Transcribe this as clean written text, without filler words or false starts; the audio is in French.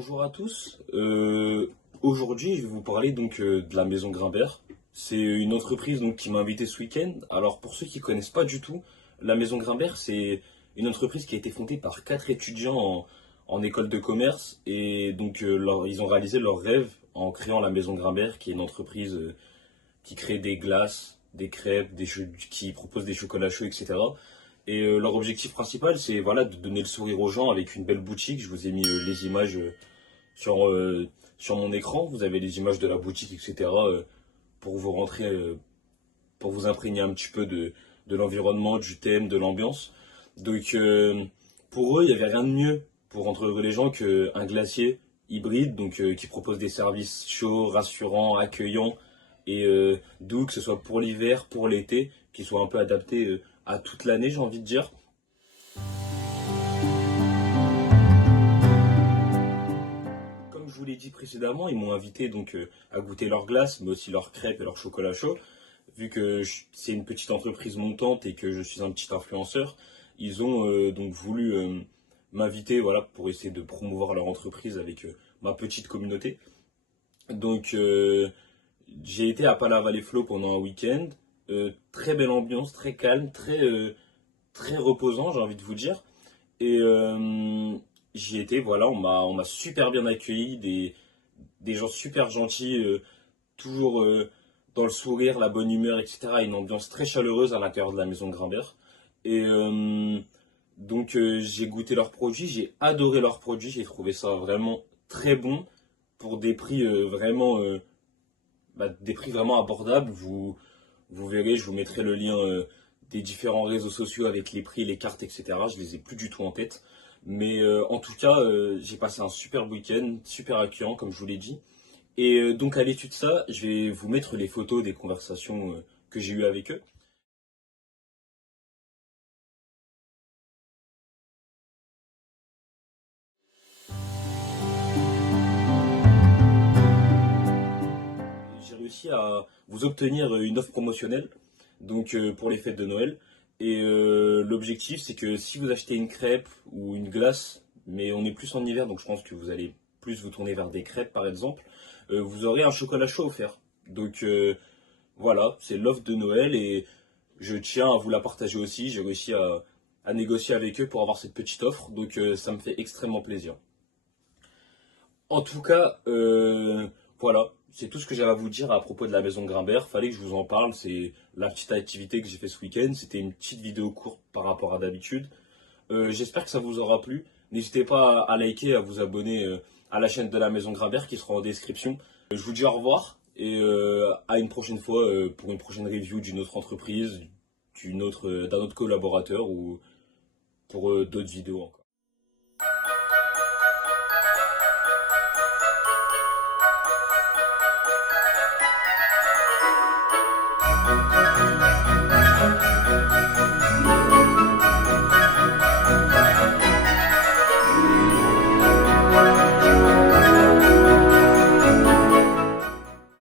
Bonjour à tous. Aujourd'hui, je vais vous parler de la Maison Grimbert. C'est une entreprise qui m'a invité ce week-end. Alors pour ceux qui connaissent pas du tout, la Maison Grimbert, c'est une entreprise qui a été fondée par quatre étudiants en école de commerce et ils ont réalisé leur rêve en créant la Maison Grimbert, qui est une entreprise qui crée des glaces, des crêpes, qui propose des chocolats chauds, etc. Leur objectif principal, c'est de donner le sourire aux gens avec une belle boutique. Je vous ai mis les images sur, sur mon écran. Vous avez les images de la boutique, etc. Pour vous rentrer, pour vous imprégner un petit peu de l'environnement, du thème, de l'ambiance. Donc, pour eux, il n'y avait rien de mieux pour rendre heureux les gens qu'un glacier hybride, qui propose des services chauds, rassurants, accueillants et doux, que ce soit pour l'hiver, pour l'été, qui soit un peu adapté à toute l'année, j'ai envie de dire. Comme je vous l'ai dit précédemment, ils m'ont invité à goûter leurs glaces, mais aussi leurs crêpes et leurs chocolats chauds. Vu que c'est une petite entreprise montante et que je suis un petit influenceur, ils ont voulu m'inviter pour essayer de promouvoir leur entreprise avec ma petite communauté. Donc j'ai été à Palavas-les-Flots pendant un week-end. Très belle ambiance, très calme, très reposant, j'ai envie de vous dire. Et j'y étais, on m'a super bien accueilli, des gens super gentils, toujours dans le sourire, la bonne humeur, etc. Une ambiance très chaleureuse à l'intérieur de la maison de Grimbert. Et j'ai goûté leurs produits, j'ai adoré leurs produits, j'ai trouvé ça vraiment très bon pour des prix des prix vraiment abordables. Vous verrez, je vous mettrai le lien des différents réseaux sociaux avec les prix, les cartes, etc. Je les ai plus du tout en tête. Mais en tout cas, j'ai passé un super week-end, super accueillant, comme je vous l'ai dit. Et à l'étude de ça, je vais vous mettre les photos des conversations que j'ai eues avec eux. J'ai réussi à vous obtenir une offre promotionnelle pour les fêtes de Noël. Et l'objectif, c'est que si vous achetez une crêpe ou une glace, mais on est plus en hiver, donc je pense que vous allez plus vous tourner vers des crêpes par exemple, vous aurez un chocolat chaud offert. Voilà, c'est l'offre de Noël et je tiens à vous la partager aussi. J'ai réussi à négocier avec eux pour avoir cette petite offre, ça me fait extrêmement plaisir. En tout cas, voilà, c'est tout ce que j'avais à vous dire à propos de la maison de Grimbert. Fallait que je vous en parle. C'est la petite activité que j'ai fait ce week-end. C'était une petite vidéo courte par rapport à d'habitude. J'espère que ça vous aura plu. N'hésitez pas à liker, à vous abonner à la chaîne de la maison Grimbert qui sera en description. Je vous dis au revoir et à une prochaine fois pour une prochaine review d'une autre entreprise, d'un autre collaborateur ou pour d'autres vidéos encore.